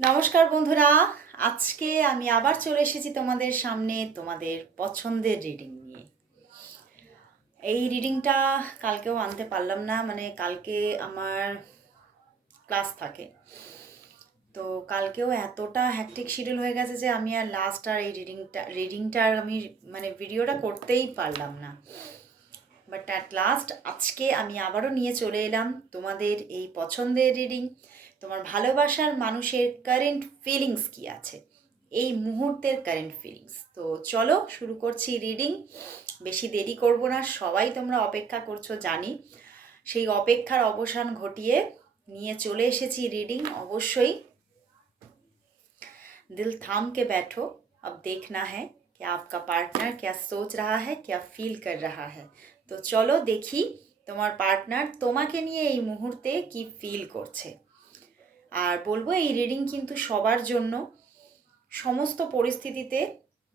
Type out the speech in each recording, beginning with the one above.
নমস্কার বন্ধুরা, আজকে আমি আবার চলে এসেছি তোমাদের সামনে তোমাদের পছন্দের রিডিং নিয়ে। এই রিডিংটা কালকেও আনতে পারলাম না মানে কালকে আমার ক্লাস থাকে। তো কালকেও এতটা হ্যাকটিক শিডিউল হয়ে গেছে যে আমি আর লাস্ট আর এই রিডিংটা রিডিংটার আমি মানে ভিডিওটা করতেই পারলাম না। বাট অ্যাট লাস্ট আজকে আমি আবারও নিয়ে চলে এলাম তোমাদের এই পছন্দের রিডিং তোমার ভালোবাসার মানুষের কারেন্ট ফিলিংস কি আছে এই মুহূর্তের কারেন্ট ফিলিংস তো চলো শুরু করছি রিডিং বেশি দেরি করব না সবাই তোমরা অপেক্ষা করছো জানি সেই অপেক্ষার অবসান ঘটিয়ে নিয়ে চলে এসেছি রিডিং অবশ্যই दिल थाम के बैठो अब देखना है कि आपका पार्टनर क्या सोच रहा है क्या फील कर रहा है তো চলো দেখি তোমার পার্টনার তোমাকে নিয়ে এই মুহূর্তে কি ফিল করছে আর বলব এই রিডিং কিন্তু সবার জন্য। সমস্ত পরিস্থিতিতে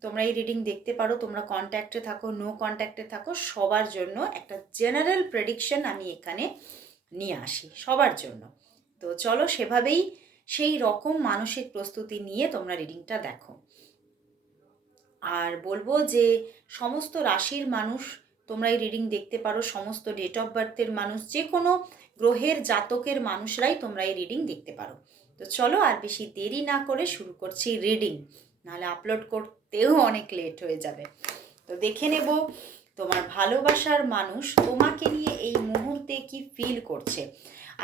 তোমরা এই রিডিং দেখতে পারো, তোমরা কন্ট্যাক্টে থাকো নো কন্ট্যাক্টে থাকো, সবার জন্য একটা জেনারেল প্রেডিকশন আমি এখানে নিয়ে আসি, সবার জন্য। তো চলো সেভাবেই সেই রকম মানসিক প্রস্তুতি নিয়ে তোমরা রিডিংটা দেখো। আর বলব যে সমস্ত রাশির মানুষ তোমরা এই রিডিং দেখতে পারো, সমস্ত ডেট অফ বার্থের মানুষ যে কোনো গ্রহের জাতকের মানুষরাই তোমরা এই রিডিং দেখতে পারো। তো চলো আর বেশি দেরি না করে শুরু করছি রিডিং নাহলে আপলোড করতেও অনেক লেট হয়ে যাবে। তো দেখে নেব তোমার ভালোবাসার মানুষ তোমাকে নিয়ে এই মুহূর্তে কি ফিল করছে?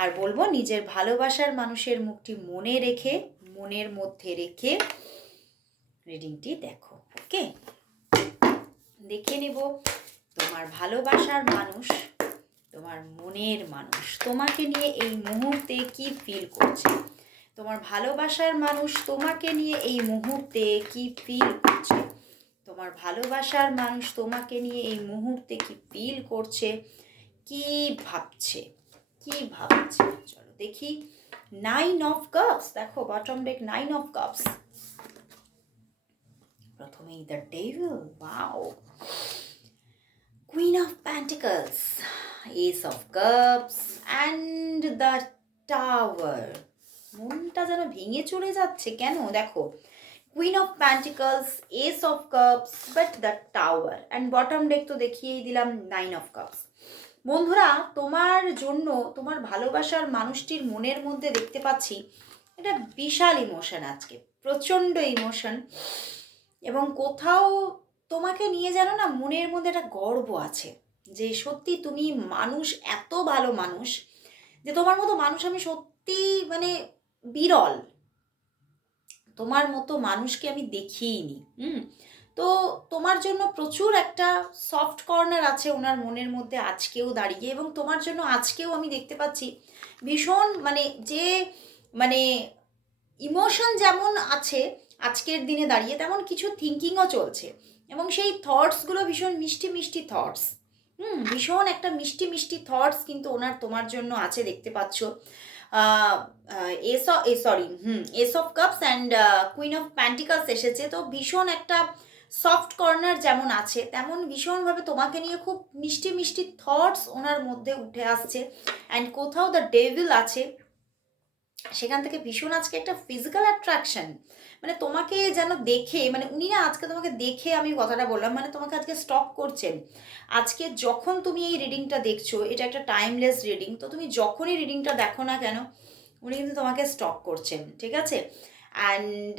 আর বলব নিজের ভালোবাসার মানুষের মুখটি মনে রেখে, মনের মধ্যে রেখে রিডিংটি দেখো ওকে দেখে নেব তোমার ভালোবাসার মানুষ তোমার মনের মানুষ। তোমাকে নিয়ে এই মুহূর্তে কি ফিল করছে? তোমার ভালোবাসার মানুষ তোমাকে নিয়ে এই মুহূর্তে কি ফিল করছে? তোমার ভালোবাসার মানুষ তোমাকে নিয়ে এই মুহূর্তে কি ফিল করছে? কি ভাবছে? কি ভাবছে? চলো দেখি। নাইন অফ কাপস দেখো bottom deck nine of cups প্রথমেই the devil wow queen of pentacles ace of cups and the tower মনটা যেন ভেঙে চলে যাচ্ছে কেন? দেখো queen of pentacles S of cups but the tower and bottom deck তো দেখিয়েই দিলাম নাইন অফ কাপস বন্ধুরা, তোমার জন্য, তোমার ভালোবাসার মানুষটির মনের মধ্যে দেখতে পাচ্ছি এটা বিশাল ইমোশন আজকে, প্রচণ্ড ইমোশন এবং কোথাও তোমাকে নিয়ে যেন না মনের মধ্যে একটা গর্ব আছে যে সত্যি তুমি মানুষ, এত ভালো মানুষ যে তোমার মতো মানুষ আমি সত্যি মানে বিরল। তোমার মতো মানুষকে আমি দেখিইনি, হুম? তো তোমার জন্য প্রচুর একটা সফট কর্নার আছে ওনার মনের মধ্যে আজকেও দাঁড়িয়ে এবং তোমার জন্য আজকেও আমি দেখতে পাচ্ছি ভীষণ মানে যে মানে ইমোশন যেমন আছে আজকের দিনে দাঁড়িয়ে তেমন কিছু থিঙ্কিংও চলছে। এবং সেই থটসগুলো ভীষণ মিষ্টি মিষ্টি থটস হুম, ভীষণ একটা মিষ্টি মিষ্টি থটস কিন্তু ওনার তোমার জন্য আছে, দেখতে পাচ্ছ। Ace a sorry hmm ace of cups and queen of pentacles এসেছে। তো ভীষণ একটা সফট কর্নার যেমন আছে, তেমন ভীষণভাবে তোমাকে নিয়ে খুব মিষ্টি মিষ্টি থটস ওনার মধ্যে উঠে আসছে। অ্যান্ড কোথাও দ্য ডেভিল আছে সেখান থেকে ভীষণ আজকে একটা ফিজিক্যাল অ্যাট্রাকশন মানে তোমাকে যেন দেখে মানে উনি না আজকে তোমাকে দেখে আমি কথাটা বললাম মানে তোমাকে আজকে স্টক করছেন। আজকে যখন তুমি এই রিডিংটা দেখছ, এটা একটা টাইমলেস রিডিং তো তুমি যখনই রিডিংটা দেখো না কেন, উনি কিন্তু তোমাকে স্টক করছেন, ঠিক আছে? অ্যান্ড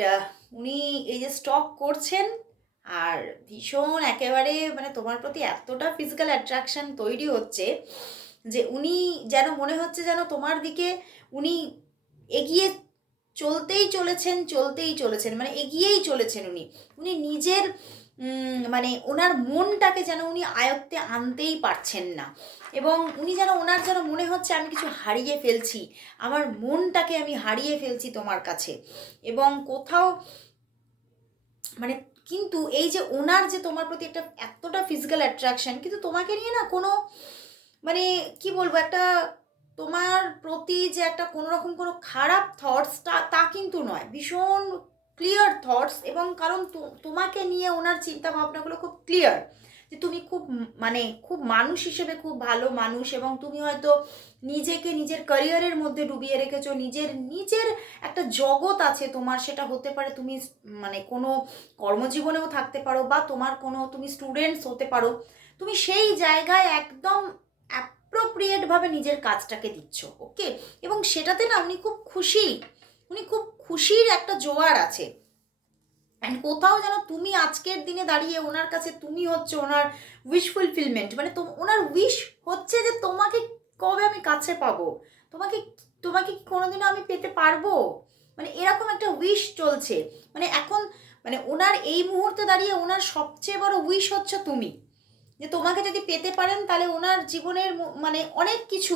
উনি এই যে স্টক করছেন, আর ভীষণ একেবারে মানে তোমার প্রতি এতটা ফিজিক্যাল অ্যাট্রাকশন তৈরি হচ্ছে যে উনি যেন মনে হচ্ছে যেন তোমার দিকে উনি এগিয়ে চলতেই চলেছেন চলতেই চলেছেন মানে এগিয়েই চলেছেন উনি। উনি নিজের মানে ওনার মনটাকে যেন উনি আয়ত্তে আনতেই পারছেন না। এবং উনি যেন ওনার যেন মনে হচ্ছে, আমি কিছু হারিয়ে ফেলছি। আমার মনটাকে আমি হারিয়ে ফেলছি তোমার কাছে। এবং কোথাও মানে কিন্তু এই যে ওনার যে তোমার প্রতি একটা এতটা ফিজিক্যাল অ্যাট্রাকশন কিন্তু তোমাকে নিয়ে না কোনো মানে কি বলব, একটা তোমার প্রতি যে একটা কোনো রকম কোনো খারাপ থটস তা কিন্তু নয়। ভীষণ ক্লিয়ার থটস এবং কারণ তোমাকে নিয়ে ওনার চিন্তা ভাবনাগুলো খুব ক্লিয়ার যে তুমি খুব মানে খুব মানুষ হিসেবে খুব ভালো মানুষ এবং তুমি হয়তো নিজেকে নিজের ক্যারিয়ারের মধ্যে ডুবিয়ে রেখেছো, নিজের নিজের একটা জগৎ আছে তোমার, সেটা হতে পারে তুমি মানে কোনো কর্মজীবনেও থাকতে পারো বা তোমার কোনো, তুমি স্টুডেন্টস হতে পারো। তুমি সেই জায়গায় একদম অ্যাপ্রোপ্রিয়েটভাবে নিজের কাজটাকে দিচ্ছ ওকে এবং সেটাতে না উনি খুব খুশি, উনি খুব খুশির একটা জোয়ার আছে। অ্যান্ড কোথাও যেন তুমি আজকের দিনে দাঁড়িয়ে ওনার কাছে তুমি হচ্ছে ওনার উইশ ফুলফিলমেন্ট মানে ওনার উইশ হচ্ছে যে তোমাকে কবে আমি কাছে পাবো? তোমাকে তোমাকে কি কোনোদিনও আমি পেতে পারব? মানে এরকম একটা উইশ চলছে। মানে এখন মানে ওনার এই মুহূর্তে দাঁড়িয়ে ওনার সবচেয়ে বড় উইশ হচ্ছে তুমি। যে তোমাকে যদি পেতে পারেন, তাহলে ওনার জীবনের মানে অনেক কিছু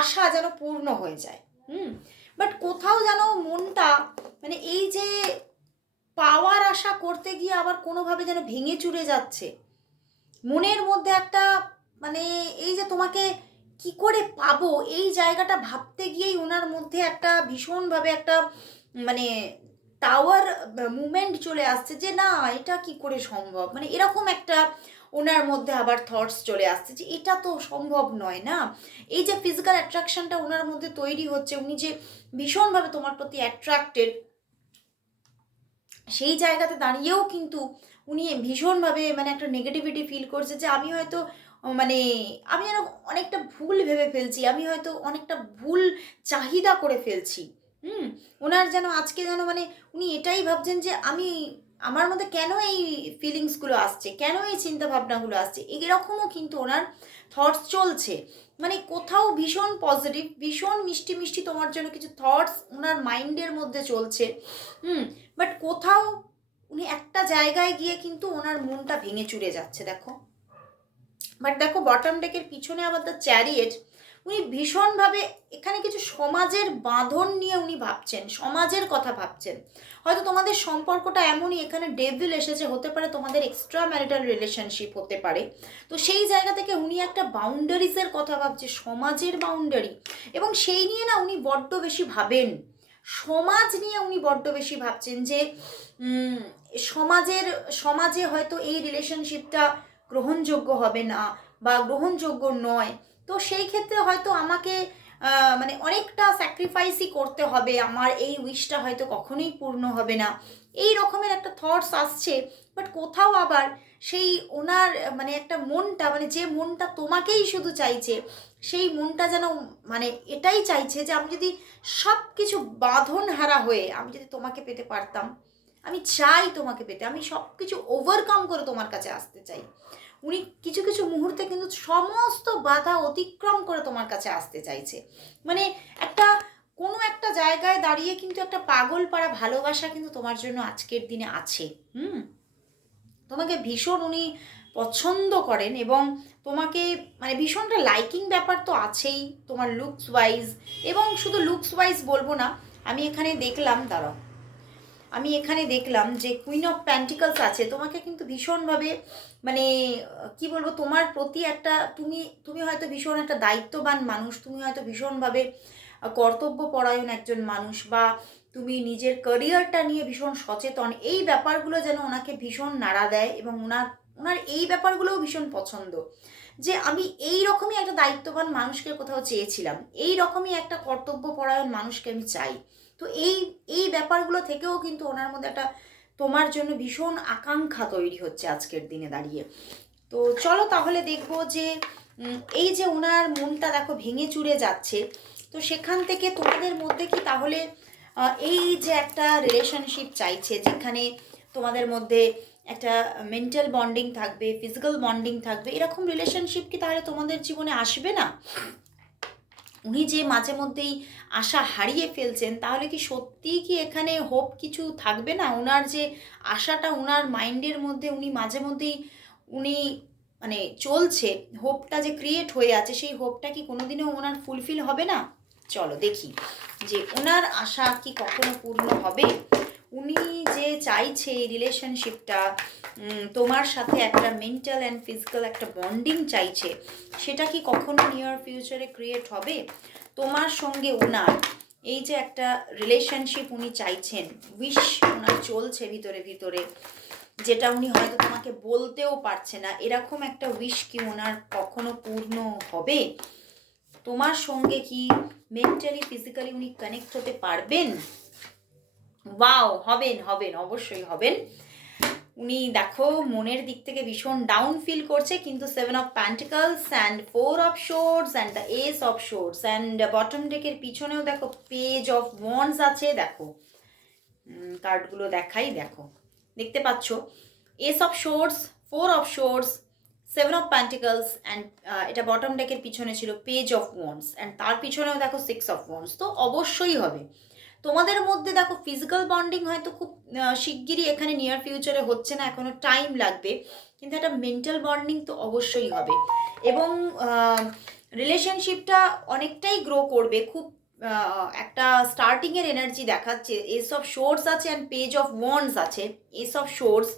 আশা যেন পূর্ণ হয়ে যায়। হুম? বাট কোথাও যেন মনটা মানে এই যে পাওয়ার আশা করতে গিয়ে আবার কোনোভাবে যেন ভেঙে চুরে যাচ্ছে, মনের মধ্যে একটা মানে এই যে তোমাকে কি করে পাবো, এই জায়গাটা ভাবতে গিয়েই ওনার মধ্যে একটা ভীষণভাবে একটা মানে টাওয়ার মুভমেন্ট চলে আসছে যে না, এটা কি করে সম্ভব? মানে এরকম একটা ওনার মধ্যে আবার থটস চলে আসছে যে এটা তো সম্ভব নয় না? এই যে ফিজিক্যাল অ্যাট্রাকশনটা ওনার মধ্যে তৈরি হচ্ছে, উনি যে ভীষণভাবে তোমার প্রতি অ্যাট্রাক্টেড সেই জায়গাতে দাঁড়িয়েও কিন্তু উনি ভীষণভাবে মানে একটা নেগেটিভিটি ফিল করছে যে আমি হয়তো মানে আমি যেন অনেকটা ভুল ভেবে ফেলছি, আমি হয়তো অনেকটা ভুল চাহিদা করে ফেলছি। হুম? ওনার যেন আজকে যেন মানে উনি এটাই ভাবছেন যে আমি আমার মধ্যে কেন এই ফিলিংসগুলো আসছে? কেন এই চিন্তা ভাবনাগুলো আসছে? এরকমও কিন্তু ওনার থটস চলছে। মানে কোথাও ভীষণ পজিটিভ ভীষণ মিষ্টি মিষ্টি তোমার জন্য কিছু থটস ওনার মাইন্ডের মধ্যে চলছে। হুম বাট কোথাও উনি একটা জায়গায় গিয়ে কিন্তু ওনার মনটা ভেঙে চুরে যাচ্ছে, দেখো। বাট দেখো বটম ডেকের পিছনে আবার দ্য চ্যারিয়েট উনি ভীষণভাবে এখানে কিছু সমাজের বাঁধন নিয়ে উনি ভাবছেন, সমাজের কথা ভাবছেন। হয়তো তোমাদের সম্পর্কটা এমনই, এখানে ডেভিল এসেছে, হতে পারে তোমাদের এক্সট্রা ম্যারিটাল রিলেশনশিপ হতে পারে। তো সেই জায়গা থেকে উনি একটা বাউন্ডারিজের কথা ভাবছে, সমাজের বাউন্ডারি এবং সেই নিয়ে না উনি বড্ড বেশি ভাবেন। সমাজ নিয়ে উনি বড্ড বেশি ভাবছেন যে সমাজের, সমাজে হয়তো এই রিলেশনশিপটা গ্রহণযোগ্য হবে না বা গ্রহণযোগ্য নয়। তো সেই ক্ষেত্রে হয়তো আমাকে মানে অনেকটা স্যাক্রিফাইসই করতে হবে। আমার এই উইশটা হয়তো কখনোই পূর্ণ হবে না। এই রকমের একটা থটস আসছে বাট কোথাও আবার সেই ওনার মানে একটা মনটা মানে যে মনটা তোমাকেই শুধু চাইছে, সেই মনটা যেন মানে এটাই চাইছে যে আমি যদি সব কিছু বাঁধন হারা হয়ে আমি যদি তোমাকে পেতে পারতাম, আমি চাই তোমাকে পেতে, আমি সব কিছু ওভারকাম করে তোমার কাছে আসতে চাই। উনি কিছু কিছু মুহূর্তে কিন্তু সমস্ত বাধা অতিক্রম করে তোমার কাছে আসতে চাইছে। মানে একটা, কোনো একটা জায়গায় দাঁড়িয়ে কিন্তু একটা পাগল পাড়া ভালোবাসা কিন্তু তোমার জন্য আজকের দিনে আছে। হুম? তোমাকে ভীষণ উনি পছন্দ করেন এবং তোমাকে মানে ভীষণটা লাইকিং ব্যাপার তো আছেই তোমার লুকস ওয়াইজ এবং শুধু লুকস ওয়াইজ বলব না, আমি এখানে দেখলাম, দাঁড়াও। আমি এখানে দেখলাম যে কুইন অফ প্যান্টিকলস আছে। তোমাকে কিন্তু ভীষণভাবে মানে কি বলব, তোমার প্রতি একটা, তুমি তুমি হয়তো ভীষণ একটা দায়িত্ববান মানুষ, তুমি হয়তো ভীষণভাবে কর্তব্যপরায়ণ একজন মানুষ বা তুমি নিজের ক্যারিয়ারটা নিয়ে ভীষণ সচেতন। এই ব্যাপারগুলো যেন ওনাকে ভীষণ নাড়া দেয় এবং ওনার ওনার এই ব্যাপারগুলোও ভীষণ পছন্দ। যে আমি এই রকমই একটা দায়িত্ববান মানুষকে কোথাও চেয়েছিলাম। এই রকমই একটা কর্তব্যপরায়ণ মানুষকে আমি চাই। তো এই এই ব্যাপারগুলো থেকেও কিন্তু ওনার মধ্যে একটা তোমার জন্য ভীষণ আকাঙ্ক্ষা তৈরি হচ্ছে আজকের দিনে দাঁড়িয়ে। তো চলো তাহলে দেখব যে এই যে ওনার মনটা দেখো ভেঙে চুরে যাচ্ছে, তো সেখান থেকে তোমাদের মধ্যে কি তাহলে এই যে একটা রিলেশনশিপ চাইছে, যেখানে তোমাদের মধ্যে একটা মেন্টাল বন্ডিং থাকবে ফিজিক্যাল বন্ডিং থাকবে, এরকম রিলেশনশিপ কি তাহলে তোমাদের জীবনে আসবে না? উনি যে মাঝে মধ্যেই আশা হারিয়ে ফেলছেন, তাহলে কি সত্যিই কি এখানে হোপ কিছু থাকবে না? ওনার যে আশাটা ওনার মাইন্ডের মধ্যে উনি মাঝে মধ্যেই উনি মানে চলছে হোপটা যে ক্রিয়েট হয়ে আছে, সেই হোপটা কি কোনোদিনও ওনার ফুলফিল হবে না? চলো দেখি যে ওনার আশা কি কখনো পূর্ণ হবে? উনি যে চাইছে এই রিলেশনশিপটা তোমার সাথে একটা মেন্টাল অ্যান্ড ফিজিক্যাল একটা বন্ডিং চাইছে, সেটা কি কখনো নিয়ার ফিউচারে ক্রিয়েট হবে? তোমার সঙ্গে ওনার এই যে একটা রিলেশনশিপ উনি চাইছেন উইশ ওনার চলছে ভিতরে ভিতরে, যেটা উনি হয়তো তোমাকে বলতেও পারছে না, এরকম একটা উইশ কি ওনার কখনো পূর্ণ হবে? তোমার সঙ্গে কি মেন্টালি ফিজিক্যালি উনি কানেক্ট হতে পারবেন? ওয়াও হবেন হবেন, অবশ্যই হবেন। উনি দেখো, মনের দিক থেকে ভীষণ ডাউন ফিল করছে, কিন্তু seven of pentacles and four of swords and the ace of swords and bottom ডেকের পিছনেও দেখো পেজ অফ ওয়ান্স আছে, দেখো। কার্ডগুলো দেখাই, দেখো। দেখতে পাচ্ছ? Ace of swords four of swords seven of pentacles and এটা বটম ডেকের পিছনে ছিল পেজ অফ ওয়ান্স অ্যান্ড তার পিছনেও দেখো সিক্স অফ ওয়ান্স তো অবশ্যই হবে। তোমাদের মধ্যে দেখো ফিজিক্যাল বন্ডিং হয়তো খুব শিগগিরই এখানে নিয়ার ফিউচারে হচ্ছে না, এখনও টাইম লাগবে। কিন্তু একটা মেন্টাল বন্ডিং তো অবশ্যই হবে। এবং রিলেশনশিপটা অনেকটাই গ্রো করবে। খুব একটা স্টার্টিংয়ের এনার্জি দেখাচ্ছে। এস অফ শোর্স আছে অ্যান্ড পেজ অফ ওয়ান্স আছে। Ace of swords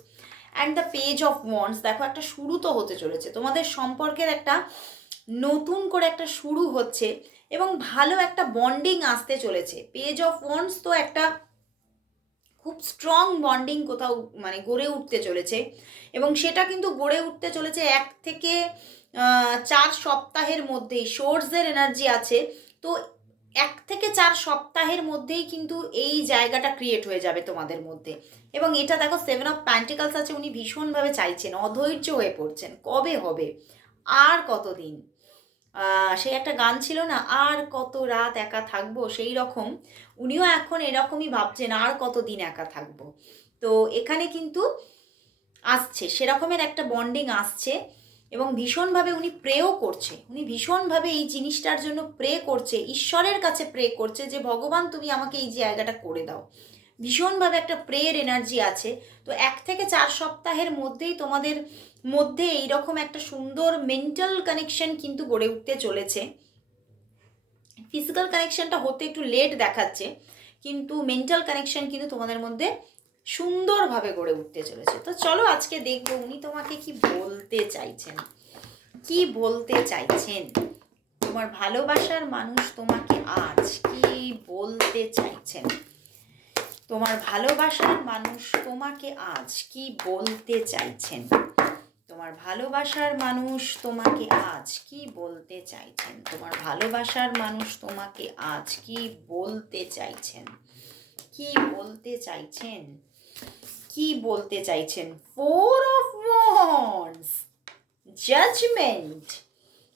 and the page of wands দেখো, একটা শুরু তো হতে চলেছে। তোমাদের সম্পর্কের একটা নতুন করে একটা শুরু হচ্ছে। এবং ভালো একটা বন্ডিং আসতে চলেছে। পেজ অফ ওয়ান্স তো একটা খুব স্ট্রং বন্ডিং কোথাও মানে গড়ে উঠতে চলেছে। এবং সেটা কিন্তু গড়ে উঠতে চলেছে এক থেকে চার সপ্তাহের মধ্যেই। সোর্সের এনার্জি আছে। তো এক থেকে চার সপ্তাহের মধ্যেই কিন্তু এই জায়গাটা ক্রিয়েট হয়ে যাবে তোমাদের মধ্যে। এবং এটা দেখো সেভেন অফ প্যান্টিকালস আছে, উনি ভীষণভাবে চাইছেন, অধৈর্য হয়ে পড়ছেন। কবে হবে? আর কতদিন? সেই একটা গান ছিল না, আর কত রাত একা থাকব সেই রকম, উনিও এখন এরকমই ভাবছেন, আর কত দিন একা থাকব। তো এখানে কিন্তু আসছে, সেরকমের একটা বন্ডিং আসছে, এবং ভীষণভাবে উনি প্রেও করছে। উনি ভীষণভাবে এই জিনিসটার জন্য প্রে করছে, ঈশ্বরের কাছে প্রে করছে যে, ভগবান, তুমি আমাকে এই জায়গাটা করে দাও। ভীষণভাবে একটা প্রেয়ের এনার্জি আছে। তো এক থেকে চার সপ্তাহের মধ্যেই তোমাদের মধ্যে এইরকম একটা সুন্দর মেন্টাল কানেকশন কিন্তু গড়ে উঠতে চলেছে। ফিজিক্যাল কানেকশনটা হতে একটু লেট দেখাচ্ছে, কিন্তু মেন্টাল কানেকশন কিন্তু তোমাদের মধ্যে সুন্দরভাবে গড়ে উঠতে চলেছে। তো চলো আজকে দেখব উনি তোমাকে কি বলতে চাইছেন। কি বলতে চাইছেন? তোমার ভালোবাসার মানুষ তোমাকে আজ কি বলতে চাইছেন? তোমার ভালোবাসার মানুষ তোমাকে আজ কি বলতে চাইছেন? তোমার ভালোবাসার মানুষ তোমাকে আজ কি বলতে চাইছেন? তোমার ভালোবাসার মানুষ তোমাকে আজ কি বলতে চাইছেন? কি বলতে চাইছেন? কি বলতে চাইছেন? Four of wands judgement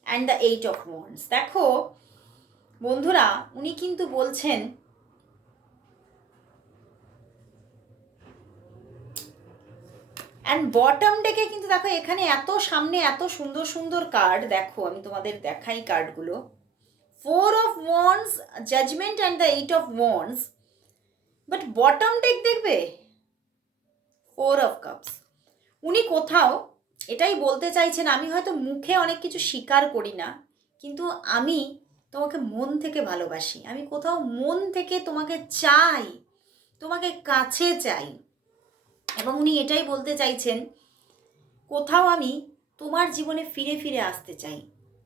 and the eight of wands দেখো, বন্ধুরা, উনি কিন্তু বলছেন অ্যান্ড বটম ডেকে কিন্তু দেখো, এখানে এত সামনে এত সুন্দর সুন্দর কার্ড দেখো আমি তোমাদের দেখাই কার্ডগুলো four of wands judgement and the eight of wands but bottom deck দেখবে? ফোর অফ কাপস উনি কোথাও এটাই বলতে চাইছেন, আমি হয়তো মুখে অনেক কিছু স্বীকার করি না, কিন্তু আমি তোমাকে মন থেকে ভালোবাসি। আমি কোথাও মন থেকে তোমাকে চাই, তোমাকে কাছে চাই। এবং উনি এটাই বলতে চাইছেন, কোথাও আমি তোমার জীবনে ফিরে ফিরে আসতে চাই।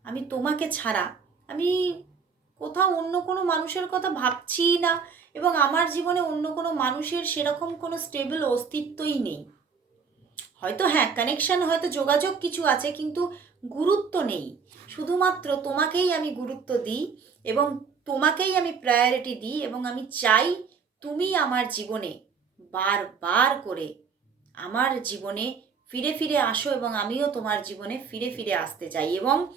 আমি তোমাকে ছাড়া, আমি কোথাও অন্য কোনো মানুষের কথা ভাবছি না এবং আমার জীবনে অন্য কোনো মানুষের সেরকম কোনো স্টেবল অস্তিত্বই নেই। হয়তো হ্যাঁ কানেকশন হয়তো যোগাযোগ কিছু আছে, কিন্তু গুরুত্ব নেই। শুধুমাত্র তোমাকেই আমি গুরুত্ব দিই এবং তোমাকেই আমি প্রায়োরিটি দিই এবং আমি চাই তুমি আমার জীবনে বারবার করে আমার জীবনে ফিরে ফিরে আসো এবং আমিও তোমার জীবনে ফিরে ফিরে আসতে চাই এবং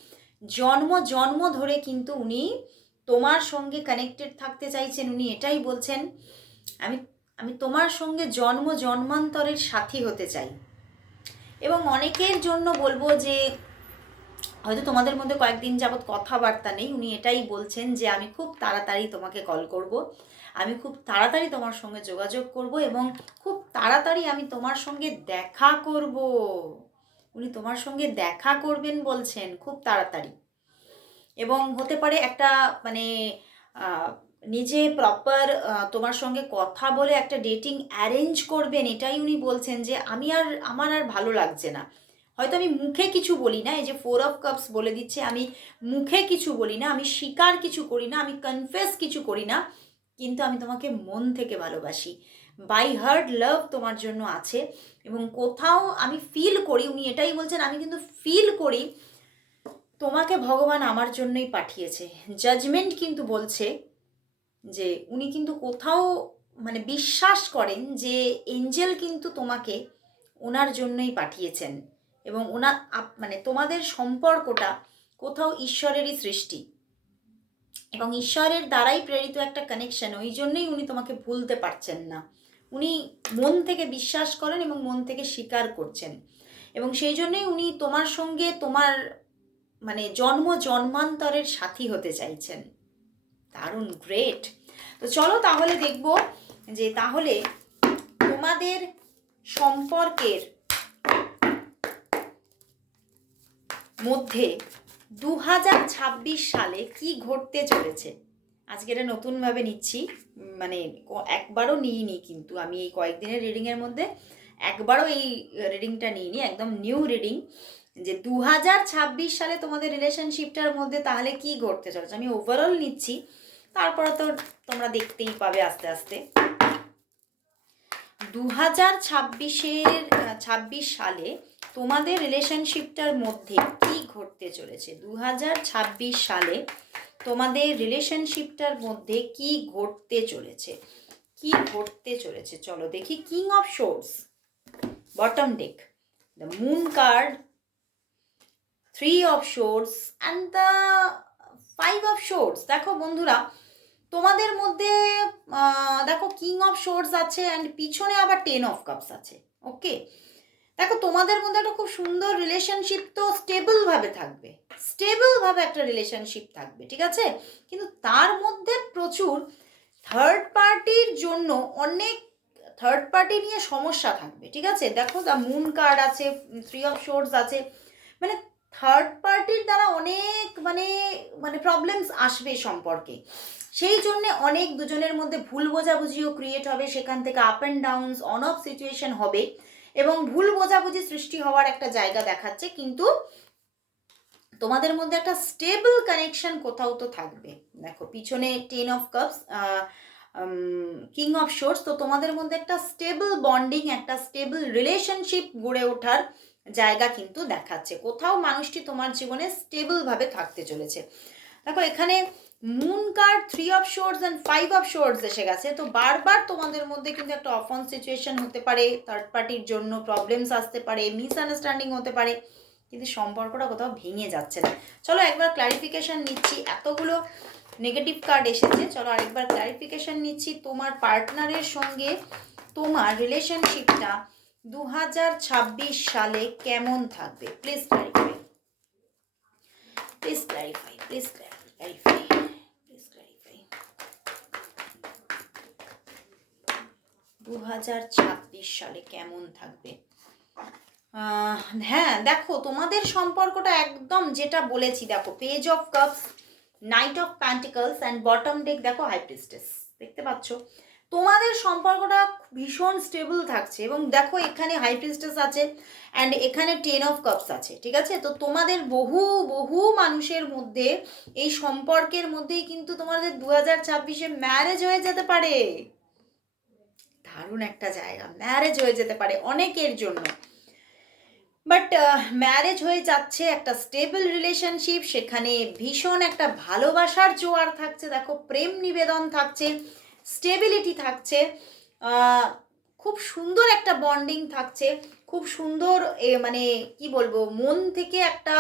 জন্ম জন্ম ধরে কিন্তু উনি তোমার সঙ্গে কানেক্টেড থাকতে চাইছেন, উনি এটাই বলছেন, আমি আমি তোমার সঙ্গে জন্ম, জন্মান্তরের সাথী হতে চাই। এবং অনেকের জন্য বলব যে হয়তো তোমাদের মধ্যে কয়েকদিন যাবৎ কথাবার্তা নেই। উনি এটাই বলছেন যে, আমি খুব তাড়াতাড়ি তোমাকে কল করব। আমি খুব তাড়াতাড়ি তোমার সঙ্গে যোগাযোগ করব এবং খুব তাড়াতাড়ি আমি তোমার সঙ্গে দেখা করব। উনি তোমার সঙ্গে দেখা করবেন বলছেন, খুব তাড়াতাড়ি। এবং হতে পারে একটা মানে নিজে প্রপার তোমার সঙ্গে কথা বলে একটা ডেটিং অ্যারেঞ্জ করবেন। এটাই উনি বলছেন যে, আমি আর, আমার আর ভালো লাগছে না। হয়তো আমি মুখে কিছু বলি না, এই যে ফোর অফ কাপস বলে দিচ্ছে, আমি মুখে কিছু বলি না, আমি স্বীকার কিছু করি না, আমি কনফেস কিছু করি না, কিন্তু আমি তোমাকে মন থেকে ভালোবাসি। বাই হার্ড লাভ তোমার জন্য আছে, এবং কোথাও আমি ফিল করি, উনি এটাই বলছেন, আমি কিন্তু ফিল করি, তোমাকে ভগবান আমার জন্যই পাঠিয়েছে। জাজমেন্ট কিন্তু বলছে যে উনি কিন্তু কোথাও মানে বিশ্বাস করেন যে এঞ্জেল কিন্তু তোমাকে ওনার জন্যই পাঠিয়েছেন। এবং আপ- মানে তোমাদের সম্পর্কটা কোথাও ঈশ্বরেরই সৃষ্টি। এবং ঈশ্বরের দ্বারাই প্রেরিত একটা কানেকশন ওই জন্যই উনি তোমাকে ভুলতে পারছেন না। উনি মন থেকে বিশ্বাস করেন এবং মন থেকে স্বীকার করছেন। এবং সেই জন্যই উনি তোমার সঙ্গে তোমার মানে জন্ম জন্মান্তরের সাথী হতে চাইছেন। দারুণ গ্রেট তো চলো তাহলে দেখব যে তাহলে তোমাদের সম্পর্কের মধ্যে দু হাজার ছাব্বিশ সালে কি ঘটতে চলেছে? আজকে এটা নতুনভাবে নিচ্ছি মানে একবারও নিইনি কিন্তু আমি এই কয়েকদিনের রিডিংয়ের মধ্যে একবারও এই রিডিংটা নিইনি, একদম নিউ রিডিং যে দু হাজার ছাব্বিশ সালে তোমাদের রিলেশনশিপটার মধ্যে তাহলে কি ঘটতে চলেছে? আমি ওভারঅল নিচ্ছি, তারপরে তো তোমরা দেখতেই পাবে আস্তে আস্তে। দু হাজার ছাব্বিশের ছাব্বিশ সালে তোমাদের রিলেশনশিপটার মধ্যে কি ঘটতে চলেছে? দু হাজার ছাব্বিশ সালে তোমাদের রিলেশনশিপটার মধ্যে কি ঘটতে চলেছে? কি ঘটতে চলেছে? চলো দেখি। King of swords bottom deck the moon card three of swords and the five of swords দেখো বন্ধুরা, তোমাদের মধ্যে দেখো কিং অফ শোর্স আছে অ্যান্ড পিছনে আবার টেন অফ কাপস আছে। ওকে দেখো, তোমাদের মধ্যে একটা খুব সুন্দর রিলেশনশিপ তো স্টেবলভাবে থাকবে। স্টেবলভাবে একটা রিলেশনশিপ থাকবে, ঠিক আছে? কিন্তু তার মধ্যে প্রচুর থার্ড পার্টির জন্য অনেক থার্ড পার্টি নিয়ে সমস্যা থাকবে, ঠিক আছে? দেখো দ্য মুন কার্ড আছে থ্রি অফ শোর্স আছে মানে থার্ড পার্টির দ্বারা অনেক মানে মানে প্রবলেমস আসবে সম্পর্কে। সেই জন্য অনেক দুজনের মধ্যে ভুল বোঝাবুঝিও ক্রিয়েট হবে, সেখান থেকে up and downs on off situation হবে। এবং ভুল বোঝাবুঝি সৃষ্টি হওয়ার একটা জায়গা দেখাচ্ছে, কিন্তু তোমাদের মধ্যে একটা স্টেবল কানেকশন কোথাও তো থাকবে। দেখো, পিছনে ten of cups king of swords তো তোমাদের মধ্যে একটা স্টেবল বন্ডিং একটা স্টেবল রিলেশনশিপ গড়ে ওঠার জায়গা কিন্তু দেখাচ্ছে। কোথাও মানুষটি তোমার জীবনে স্টেবলভাবে থাকতে চলেছে। দেখো, এখানে moon card three of swords and five of swords এসে গেছে। তো বারবার তোমাদের মধ্যে কিন্তু একটা অফন সিচুয়েশন হতে পারে থার্ড পার্টির জন্য প্রবলেমস আসতে পারে মিসআন্ডারস্ট্যান্ডিং হতে পারে, কিন্তু সম্পর্কটা কোথাও ভেঙে যাচ্ছে না। চলো একবার ক্লারিফিকেশন নিচ্ছি, এতগুলো নেগেটিভ কার্ড এসেছে, চলো আরেকবার ক্লারিফিকেশন নিচ্ছি, তোমার পার্টনারের সঙ্গে তোমার রিলেশনশিপটা দু হাজার ছাব্বিশ সালে কেমন থাকবে? Please clarify please clarify please clarify please clarify দু হাজার ছাব্বিশ সালে কেমন থাকবে? হ্যাঁ দেখো, তোমাদের সম্পর্কটা একদম যেটা বলেছি, দেখো page of cups knight of pentacles and bottom deck দেখো হাই প্রিস্টেস দেখতে পাচ্ছ? তোমাদের সম্পর্কটা ভীষণ স্টেবল থাকছে এবং দেখো, এখানে হাই প্রিস্টেস আছে অ্যান্ড এখানে টেন অফ কাপস আছে, ঠিক আছে? তো তোমাদের বহু বহু মানুষের মধ্যে এই সম্পর্কের মধ্যেই কিন্তু তোমাদের দু হাজার ছাব্বিশে ম্যারেজ হয়ে যেতে পারে। দারুণ একটা জায়গা। ম্যারেজ হয়ে যেতে পারে অনেকের জন্য। বাট ম্যারেজ হয়ে যাচ্ছে একটা স্টেবল রিলেশনশিপ সেখানে ভীষণ একটা ভালোবাসার জোয়ার থাকছে, দেখো, প্রেম নিবেদন থাকছে স্টেবিলিটি থাকছে খুব সুন্দর একটা বন্ডিং থাকছে, খুব সুন্দর মানে কি বলব, মন থেকে একটা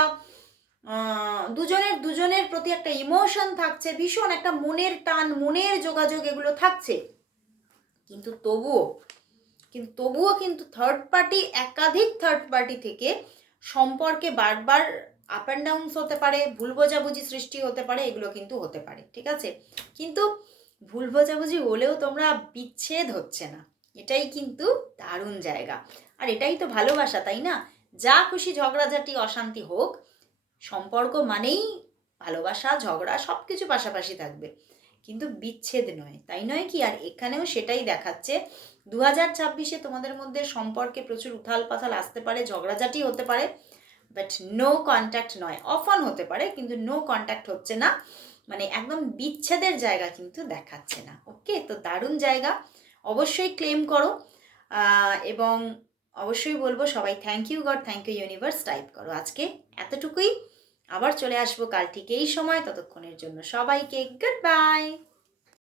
দুজনের দুজনের প্রতি একটা ইমোশন থাকছে, ভীষণ একটা মনের টান, মনের যোগাযোগ এগুলো থাকছে। কিন্তু তবুও কিন্তু তবুও কিন্তু থার্ড পার্টি একাধিক থার্ড পার্টি থেকে সম্পর্কে বারবার আপ অ্যান্ড ডাউনস হতে পারে, ভুল বোঝাবুঝি সৃষ্টি হতে পারে, এগুলো কিন্তু হতে পারে, ঠিক আছে? কিন্তু ভুল বোঝাবুঝি হলেও তোমরা বিচ্ছেদ হচ্ছে না, এটাই কিন্তু দারুণ জায়গা। আর এটাই তো ভালোবাসা, তাই না? যা খুশি ঝগড়াঝাটি, অশান্তি হোক, সম্পর্ক মানেই ভালোবাসা, ঝগড়া সব কিছু পাশাপাশি থাকবে। কিন্তু বিচ্ছেদ নয়। তাই নয় কি? আর এখানেও সেটাই দেখাচ্ছে। দু হাজার ছাব্বিশে তোমাদের মধ্যে সম্পর্কে প্রচুর উথাল পাথাল আসতে পারে, ঝগড়াঝাটি হতে পারে বাট নো কন্ট্যাক্ট নয়। অফন হতে পারে, কিন্তু নো কন্ট্যাক্ট হচ্ছে না। মানে একদম বিচ্ছেদের জায়গা কিন্তু দেখাচ্ছে না। ওকে? তো দারুণ জায়গা। অবশ্যই ক্লেম করো। এবং অবশ্যই বলব সবাই thank you god thank you universe type করো। আজকে এতটুকুই। আবার চলে আসব কাল ঠিক এই সময় ততক্ষণের জন্য সবাইকে গুড বাই